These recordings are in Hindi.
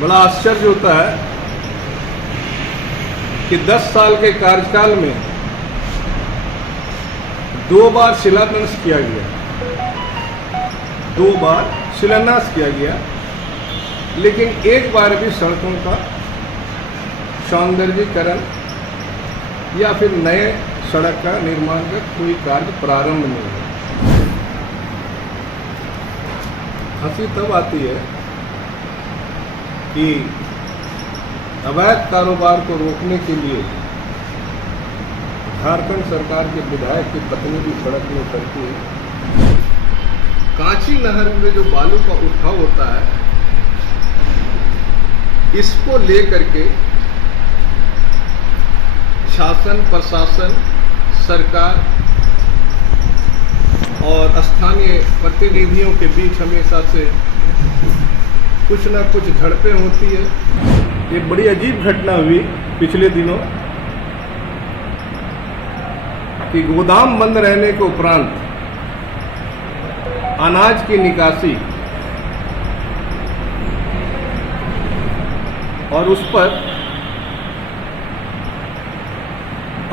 बड़ा आश्चर्य होता है कि 10 साल के कार्यकाल में 2 बार शिलान्यास किया गया, 2 बार शिलान्यास किया गया, लेकिन एक बार भी सड़कों का सौंदर्यीकरण या फिर नए सड़क का निर्माण का कोई कार्य प्रारंभ नहीं हुआ। हंसी तब आती है कि अवैध कारोबार को रोकने के लिए झारखंड सरकार के विधायक की पत्नी भी सड़क में उतरती है। कांची नहर में जो बालू का उठाव होता है, इसको लेकर के शासन, प्रशासन, सरकार और स्थानीय प्रतिनिधियों के बीच हमेशा से कुछ न कुछ झड़पें होती है। एक बड़ी अजीब घटना हुई पिछले दिनों कि गोदाम बंद रहने के उपरांत अनाज की निकासी और उस पर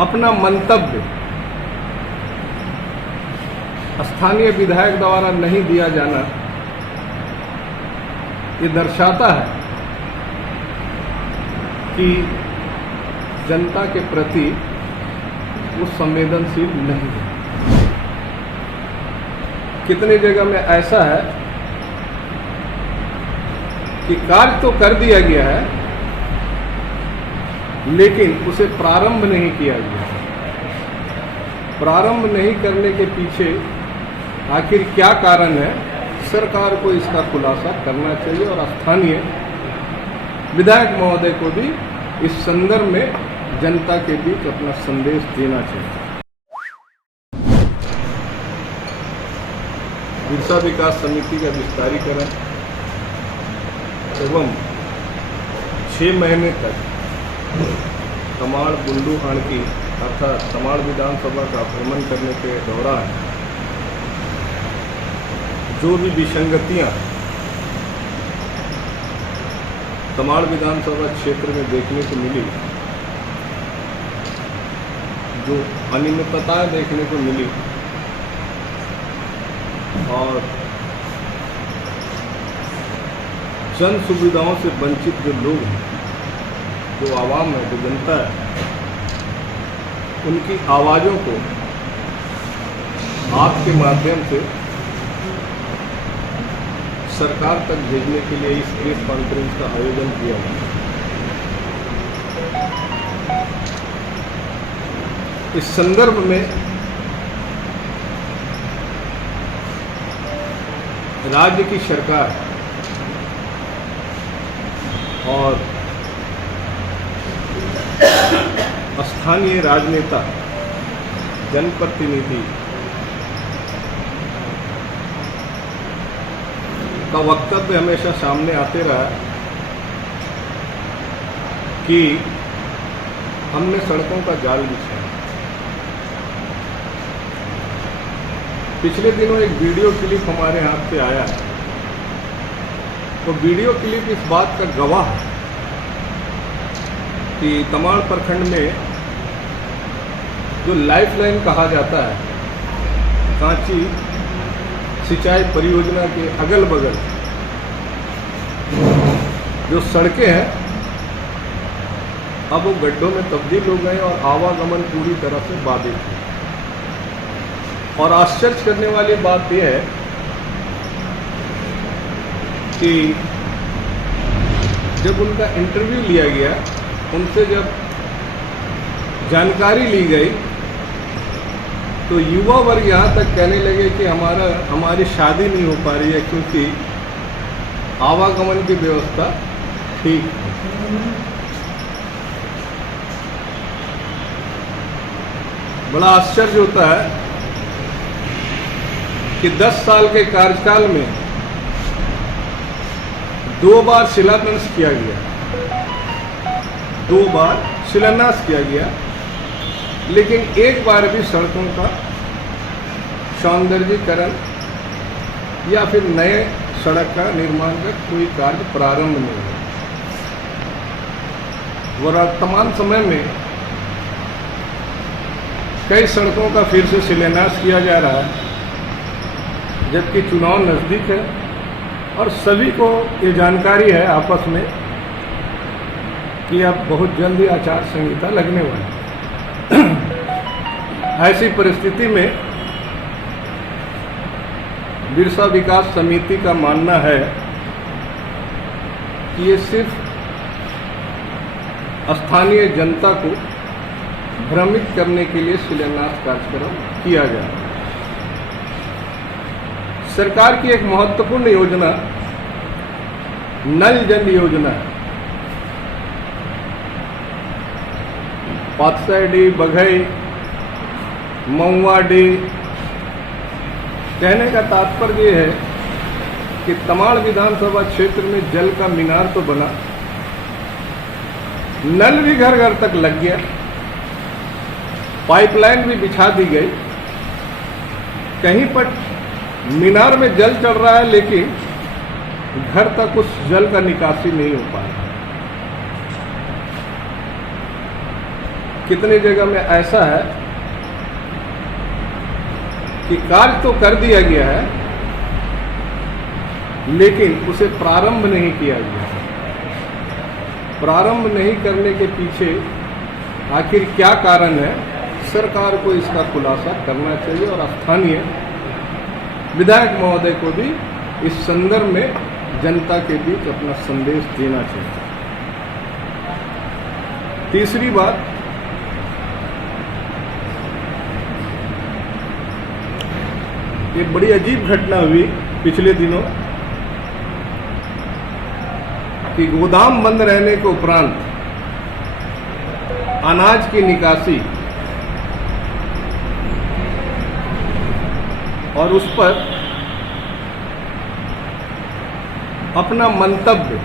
अपना मंतव्य स्थानीय विधायक द्वारा नहीं दिया जाना, ये दर्शाता है कि जनता के प्रति वो संवेदनशील नहीं है। कितनी जगह में ऐसा है कि कार्य तो कर दिया गया है, लेकिन उसे प्रारंभ नहीं किया गया। प्रारंभ नहीं करने के पीछे आखिर क्या कारण है, सरकार को इसका खुलासा करना चाहिए और स्थानीय विधायक महोदय को भी इस संदर्भ में जनता के बीच अपना संदेश देना चाहिए। बिरसा विकास समिति का विस्तारीकरण एवं 6 महीने तक तमाड़ बुंडू हांडकी अर्थात तमाड़ विधानसभा का भ्रमण करने के दौरान जो भी विसंगतियां तमाड़ विधानसभा क्षेत्र में देखने को मिली, जो अनियमितताएं देखने को मिली और जन सुविधाओं से वंचित जो लोग हैं, जो आवाम है, जो जनता है, उनकी आवाज़ों को आपके माध्यम से सरकार तक भेजने के लिए इस प्रेस कॉन्फ्रेंस का आयोजन किया गया। इस संदर्भ में राज्य की सरकार और स्थानीय राजनेता, जनप्रतिनिधि का वक्तव्य हमेशा सामने आते रहा कि हमने सड़कों का जाल बिछाया। पिछले दिनों एक वीडियो क्लिप हमारे हाथ से आया, तो वीडियो क्लिप इस बात का गवाह है कि तमाड़ प्रखंड में जो लाइफलाइन कहा जाता है, कांची सिंचाई परियोजना के अगल बगल जो सड़कें हैं, अब वो गड्ढों में तब्दील हो गए और आवागमन पूरी तरह से बाधित है। और आश्चर्य करने वाली बात यह है कि जब उनका इंटरव्यू लिया गया, उनसे जब जानकारी ली गई, तो युवा वर्ग यहाँ तक कहने लगे कि हमारी शादी नहीं हो पा रही है क्योंकि आवागमन की व्यवस्था ठीक है। बड़ा आश्चर्य होता है कि 10 साल के कार्यकाल में 2 बार शिलान्यास किया गया, 2 बार शिलान्यास किया गया, लेकिन एक बार भी सड़कों का सौंदर्यीकरण या फिर नए सड़क का निर्माण का कोई कार्य प्रारंभ नहीं हुआ। वर्तमान समय में कई सड़कों का फिर से शिलान्यास किया जा रहा है, जबकि चुनाव नज़दीक है और सभी को ये जानकारी है आपस में कि अब बहुत जल्द ही आचार संहिता लगने वाली है। ऐसी परिस्थिति में बिरसा विकास समिति का मानना है कि ये सिर्फ स्थानीय जनता को भ्रमित करने के लिए शिलान्यास कार्यक्रम किया जा रहा है। सरकार की एक महत्वपूर्ण योजना नल जल योजना है। पातशाही, बघई, महुआडी, कहने का तात्पर्य ये है कि तमाड़ विधानसभा क्षेत्र में जल का मीनार तो बना, नल भी घर घर तक लग गया, पाइपलाइन भी बिछा दी गई, कहीं पर मीनार में जल चढ़ रहा है लेकिन घर तक उस जल का निकासी नहीं हो पा रहा। कितनी जगह में ऐसा है कि कार्य तो कर दिया गया है लेकिन उसे प्रारंभ नहीं किया गया है। प्रारंभ नहीं करने के पीछे आखिर क्या कारण है, सरकार को इसका खुलासा करना चाहिए और स्थानीय विधायक महोदय को भी इस संदर्भ में जनता के बीच अपना संदेश देना चाहिए। तीसरी बात, ये बड़ी अजीब घटना हुई पिछले दिनों कि गोदाम बंद रहने के उपरांत अनाज की निकासी और उस पर अपना मंतव्य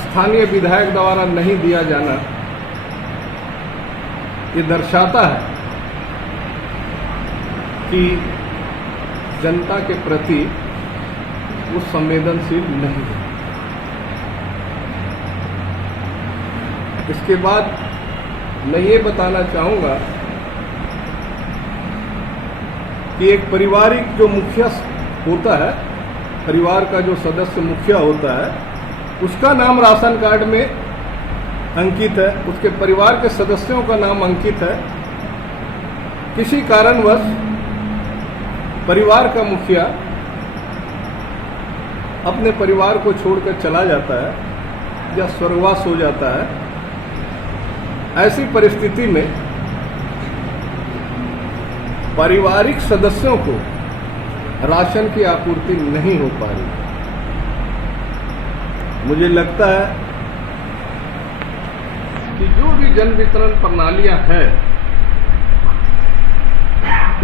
स्थानीय विधायक द्वारा नहीं दिया जाना, ये दर्शाता है कि जनता के प्रति वो संवेदनशील नहीं है। इसके बाद मैं ये बताना चाहूँगा कि एक पारिवारिक जो मुखिया होता है, परिवार का जो सदस्य मुखिया होता है, उसका नाम राशन कार्ड में अंकित है, उसके परिवार के सदस्यों का नाम अंकित है। किसी कारणवश परिवार का मुखिया अपने परिवार को छोड़कर चला जाता है या स्वर्गवास हो जाता है। ऐसी परिस्थिति में पारिवारिक सदस्यों को राशन की आपूर्ति नहीं हो पा रही। मुझे लगता है कि जो भी जन वितरण प्रणालियां हैं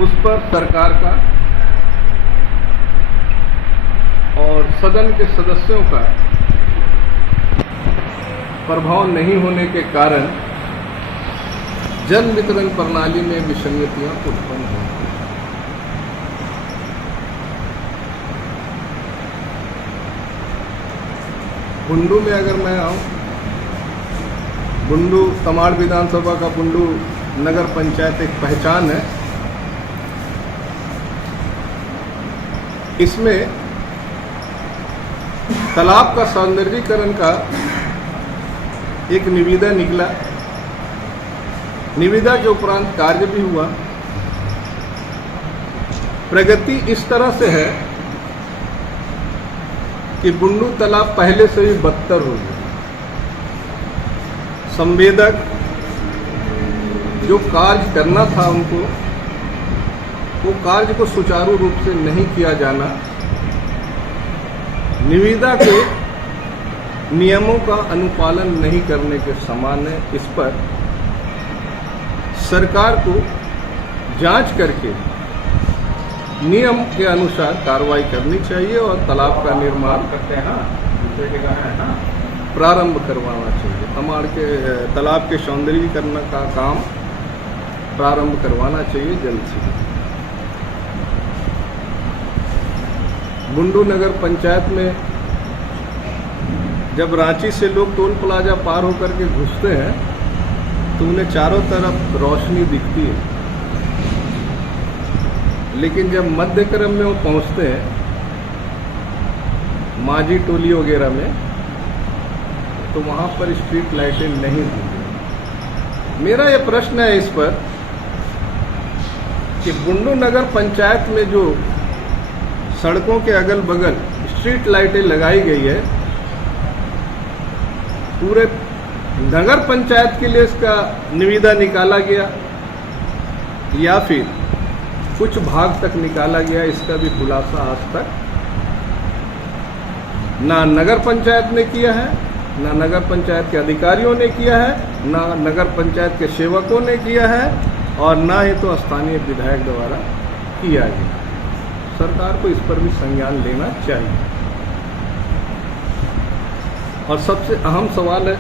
उस पर सरकार का और सदन के सदस्यों का प्रभाव नहीं होने के कारण जन वितरण प्रणाली में विसंगतियां उत्पन्न होती हैं। बुंडू में अगर मैं आऊं, बुंडू तमाड़ विधानसभा का बुंडू नगर पंचायत एक पहचान है। इसमें तालाब का सौंदर्यीकरण का एक निविदा निकला। निविदा के उपरांत कार्य भी हुआ। प्रगति इस तरह से है कि बुंडू तालाब पहले से ही बदतर हो गया। संवेदक जो कार्य करना था उनको, वो कार्य को सुचारू रूप से नहीं किया जाना, निविदा के नियमों का अनुपालन नहीं करने के समान है। इस पर सरकार को जांच करके नियम के अनुसार कार्रवाई करनी चाहिए और तालाब का निर्माण प्रारंभ करवाना चाहिए। तमाड़ के तालाब के सौंदर्यीकरण का काम प्रारंभ करवाना चाहिए जल्द से। बुंडू नगर पंचायत में जब रांची से लोग टोल प्लाजा पार होकर के घुसते हैं तो उन्हें चारों तरफ रोशनी दिखती है, लेकिन जब मध्य क्रम में वो पहुंचते हैं माझी टोली वगैरह में, तो वहां पर स्ट्रीट लाइटें नहीं दिखती। मेरा ये प्रश्न है इस पर कि बुंडू नगर पंचायत में जो सड़कों के अगल बगल स्ट्रीट लाइटें लगाई गई है, पूरे नगर पंचायत के लिए इसका निविदा निकाला गया या फिर कुछ भाग तक निकाला गया, इसका भी खुलासा आज तक ना नगर पंचायत ने किया है, ना नगर पंचायत के अधिकारियों ने किया है, ना नगर पंचायत के सेवकों ने किया है, और ना ही तो स्थानीय विधायक द्वारा किया गया। सरकार को इस पर भी संज्ञान लेना चाहिए। और सबसे अहम सवाल है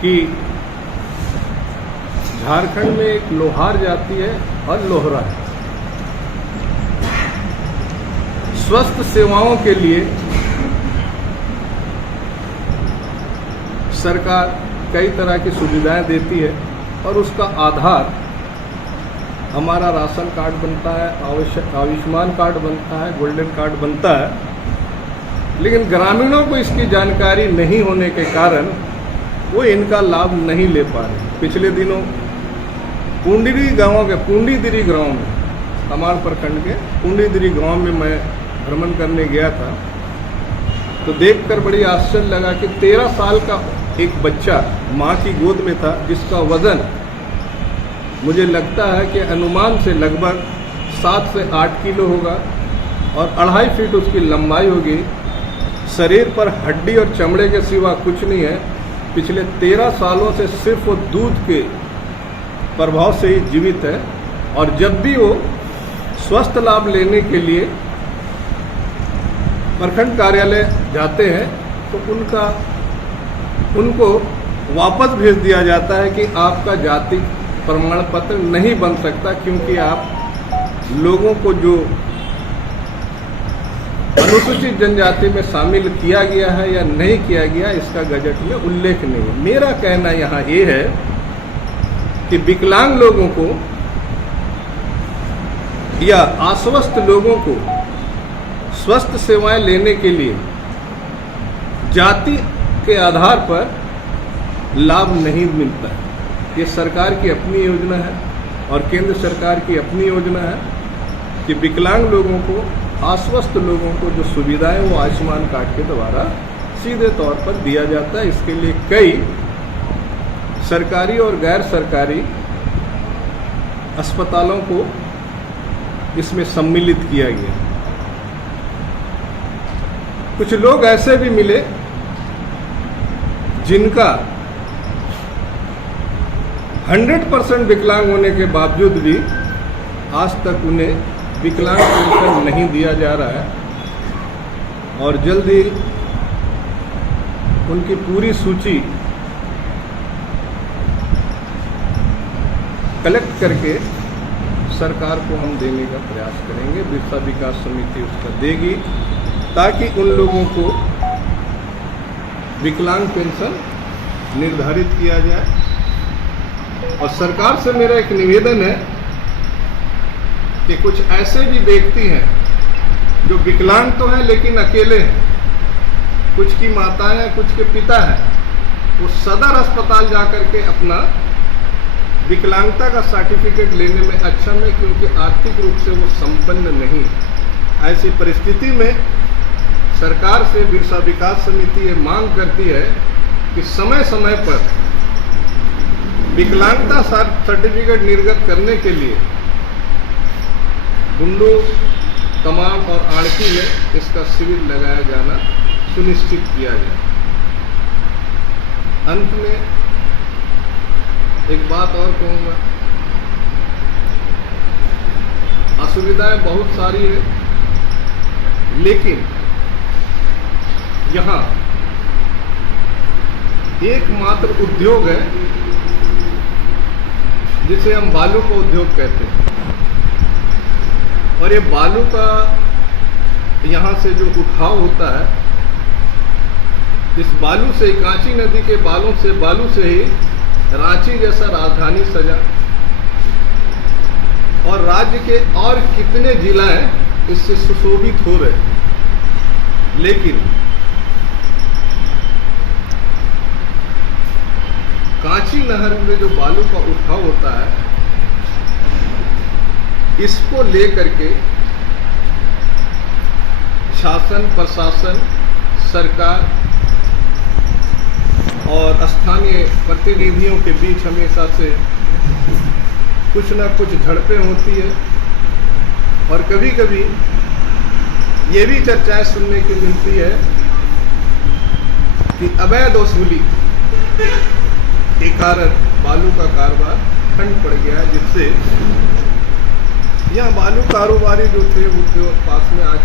कि झारखंड में एक लोहार जाति है और लोहरा है। स्वास्थ्य सेवाओं के लिए सरकार कई तरह की सुविधाएं देती है और उसका आधार हमारा राशन कार्ड बनता है, आयुष्मान कार्ड बनता है, गोल्डन कार्ड बनता है, लेकिन ग्रामीणों को इसकी जानकारी नहीं होने के कारण वो इनका लाभ नहीं ले पा रहे। पिछले दिनों पूंडीदिरी गांव में, तमाड़ प्रखंड के पूंडीदिरी गांव में मैं भ्रमण करने गया था, तो देखकर बड़ी आश्चर्य लगा कि 13 साल का एक बच्चा मां की गोद में था, जिसका वजन मुझे लगता है कि अनुमान से लगभग 7 से 8 किलो होगा और 2.5 फीट उसकी लंबाई होगी। शरीर पर हड्डी और चमड़े के सिवा कुछ नहीं है। पिछले 13 सालों से सिर्फ वो दूध के प्रभाव से ही जीवित है, और जब भी वो स्वास्थ्य लाभ लेने के लिए प्रखंड कार्यालय जाते हैं तो उनको वापस भेज दिया जाता है कि आपका जाति प्रमाण पत्र नहीं बन सकता, क्योंकि आप लोगों को जो अनुसूचित जनजाति में शामिल किया गया है या नहीं किया गया, इसका गजट में उल्लेख नहीं है। मेरा कहना यहाँ ये है कि विकलांग लोगों को या अस्वस्थ लोगों को स्वास्थ्य सेवाएं लेने के लिए जाति के आधार पर लाभ नहीं मिलता है। ये सरकार की अपनी योजना है और केंद्र सरकार की अपनी योजना है कि विकलांग लोगों को, अस्वस्थ लोगों को जो सुविधाएं वो आयुष्मान कार्ड के द्वारा सीधे तौर पर दिया जाता है। इसके लिए कई सरकारी और गैर सरकारी अस्पतालों को इसमें सम्मिलित किया गया। कुछ लोग ऐसे भी मिले जिनका 100% विकलांग होने के बावजूद भी आज तक उन्हें विकलांग पेंशन नहीं दिया जा रहा है, और जल्द ही उनकी पूरी सूची कलेक्ट करके सरकार को हम देने का प्रयास करेंगे। बिरसा विकास समिति उसका देगी ताकि उन लोगों को विकलांग पेंशन निर्धारित किया जाए। और सरकार से मेरा एक निवेदन है कि कुछ ऐसे भी व्यक्ति हैं जो विकलांग तो हैं लेकिन अकेले हैं, कुछ की माताएं हैं, कुछ के पिता हैं, वो सदर अस्पताल जाकर के अपना विकलांगता का सर्टिफिकेट लेने में अक्षम है, क्योंकि आर्थिक रूप से वो संपन्न नहीं। ऐसी परिस्थिति में सरकार से बिरसा विकास समिति ये मांग करती है कि समय समय पर विकलांगता सर्टिफिकेट निर्गत करने के लिए बुंडू, तमाड़ और आड़की में इसका शिविर लगाया जाना सुनिश्चित किया जाए। अंत में एक बात और कहूँगा, असुविधाएं बहुत सारी है, लेकिन यहाँ एकमात्र उद्योग है जिसे हम बालू का उद्योग कहते हैं, और ये बालू का यहाँ से जो उठाव होता है, इस बालू से, कांची नदी के बालू से ही रांची जैसा राजधानी सजा, और राज्य के और कितने जिलाएं इससे सुशोभित हो रहे। लेकिन कांची नहर में जो बालू का उठाव होता है, इसको लेकर के शासन, प्रशासन, सरकार और स्थानीय प्रतिनिधियों के बीच हमेशा से कुछ ना कुछ झड़पें होती है। और कभी कभी ये भी चर्चाएं सुनने की मिलती है कि अवैध वसूली के कारण बालू का कारोबार ठंड पड़ गया है, जिससे यहाँ बालू कारोबारी जो थे उनके पास में आज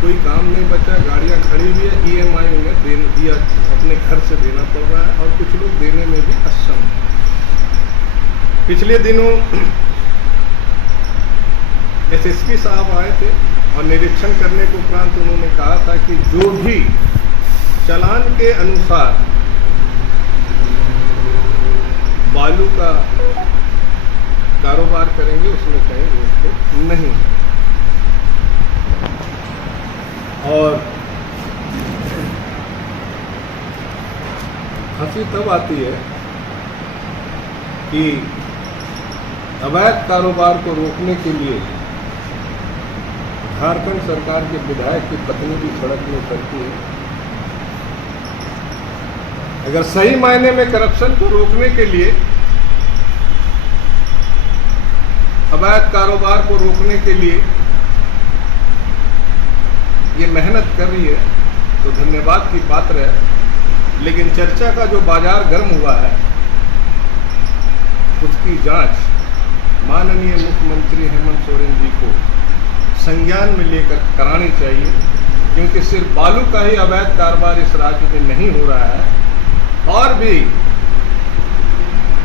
कोई काम नहीं बचा। गाड़ियाँ खड़ी हुई है, EMI उन्हें दिया अपने घर से देना पड़ रहा है, और कुछ लोग देने में भी अक्षम हैं। पिछले दिनों SSP साहब आए थे और निरीक्षण करने के उपरांत उन्होंने कहा था कि जो भी चालान के अनुसार बालू का कारोबार करेंगे उसमें कहीं रोक टोक नहीं। और हंसी तब आती है कि अवैध कारोबार को रोकने के लिए झारखंड सरकार के विधायक की पत्नी भी सड़क में उतरती है। अगर सही मायने में करप्शन को रोकने के लिए, अवैध कारोबार को रोकने के लिए ये मेहनत कर रही है तो धन्यवाद की पात्र है। लेकिन चर्चा का जो बाजार गर्म हुआ है, उसकी जांच माननीय मुख्यमंत्री हेमंत सोरेन जी को संज्ञान में लेकर करानी चाहिए, क्योंकि सिर्फ बालू का ही अवैध कारोबार इस राज्य में नहीं हो रहा है, और भी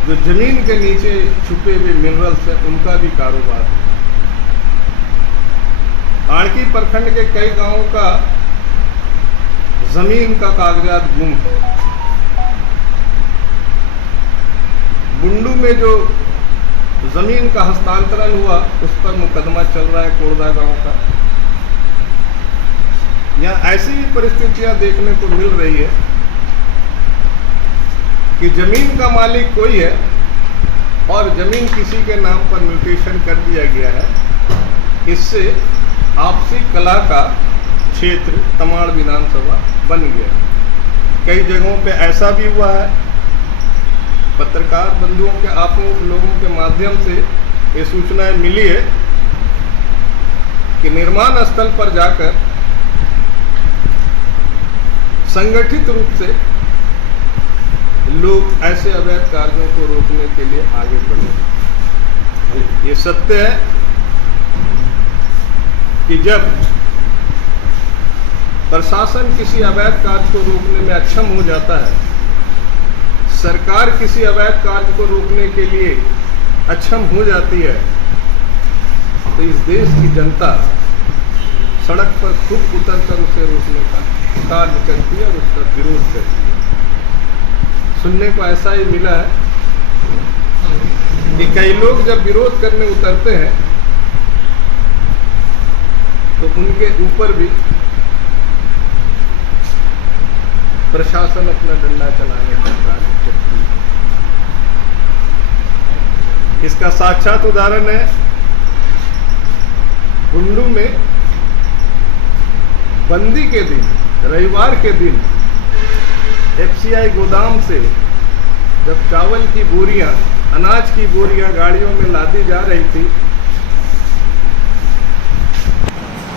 जो जमीन के नीचे छुपे हुए मिनरल्स हैं उनका भी कारोबार है। कांडकी प्रखंड के कई गांवों का जमीन का कागजात गुम है। बुंडू में जो जमीन का हस्तांतरण हुआ उस पर मुकदमा चल रहा है कोड़दा गांव का। यहाँ ऐसी ही परिस्थितियां देखने को मिल रही है कि जमीन का मालिक कोई है और जमीन किसी के नाम पर म्यूटेशन कर दिया गया है। इससे आपसी कला का क्षेत्र तमाड़ विधानसभा बन गया। कई जगहों पे ऐसा भी हुआ है। पत्रकार बंधुओं के, आप लोगों के माध्यम से ये सूचनाएं मिली है कि निर्माण स्थल पर जाकर संगठित रूप से लोग ऐसे अवैध कार्यों को रोकने के लिए आगे बढ़े। ये सत्य है कि जब प्रशासन किसी अवैध कार्य को रोकने में अक्षम हो जाता है, सरकार किसी अवैध कार्य को रोकने के लिए अक्षम हो जाती है, तो इस देश की जनता सड़क पर खुद उतरकर उसे रोकने का कार्य करती है और उसका विरोध करती है। सुनने को ऐसा ही मिला है कि कई लोग जब विरोध करने उतरते हैं तो उनके ऊपर भी प्रशासन अपना डंडा चलाने का कार्य करती है। इसका साक्षात उदाहरण है बुंडू में बंदी के दिन, रविवार के दिन FCI गोदाम से जब चावल की बोरियां, अनाज की बोरियां गाड़ियों में लादी जा रही थी,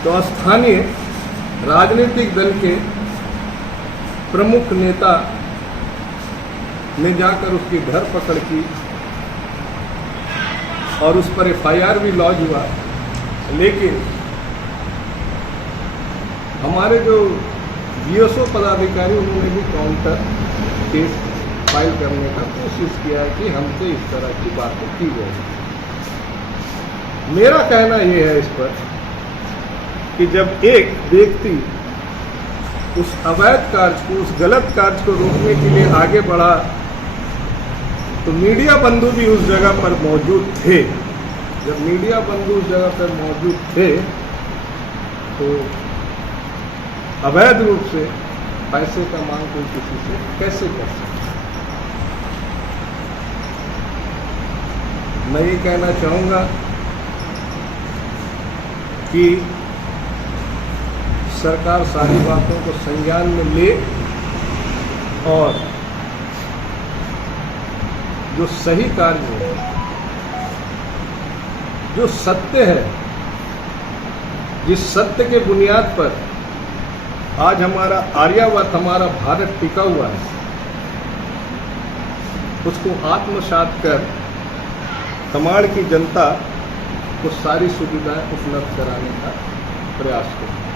तो स्थानीय राजनीतिक दल के प्रमुख नेता ने जाकर उसकी धरपकड़ की और उस पर FIR भी लॉन्च हुआ। लेकिन हमारे जो BSO पदाधिकारी, उन्होंने भी काउंटर केस फाइल करने का कोशिश किया है कि हमसे इस तरह की बातें की गई। मेरा कहना यह है इस पर कि जब एक व्यक्ति उस अवैध कार्य को, उस गलत कार्य को रोकने के लिए आगे बढ़ा, तो मीडिया बंधु भी उस जगह पर मौजूद थे। जब मीडिया बंधु उस जगह पर मौजूद थे तो अवैध रूप से पैसे का मांग कोई किसी से कैसे कर सकता। मैं ये कहना चाहूँगा कि सरकार सारी बातों को संज्ञान में ले और जो सही कार्य है, जो सत्य है, जिस सत्य के बुनियाद पर आज हमारा आर्यावर्त, हमारा भारत टिका हुआ है, उसको आत्मसात कर तमाड़ की जनता को सारी सुविधाएं उपलब्ध कराने का प्रयास करें।